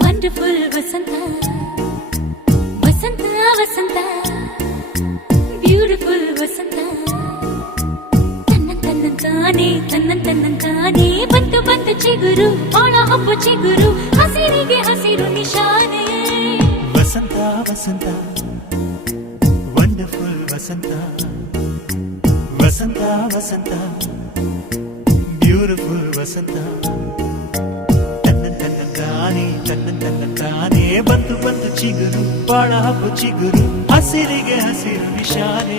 wonderful ವಸಂತ ವಸಂತ ವಸಂತ beautiful ವಸಂತ ತನ್ನಂತಾನೆ ಬಂತು ಬಂತು ಚಿಗುರು ಒಣ ಹಬ್ಬ ಚಿಗುರು ಹಸಿರಿಗೆ ಹಸಿರು ನಿಶಾನೆ ವಸಂತ ವಸಂತ ವಂಡರ್ಫುಲ್ ವಸಂತ ವಸಂತ ವಸಂತ ಬ್ಯೂಟಿಫುಲ್ ವಸಂತ ತನ್ನಂತಾನೆ ಬಂತು ಬಂತು ಚಿಗುರು ಒಣ ಹಬ್ಬ ಚಿಗುರು ಹಸಿರಿಗೆ ಹಸಿರು ನಿಶಾನೆ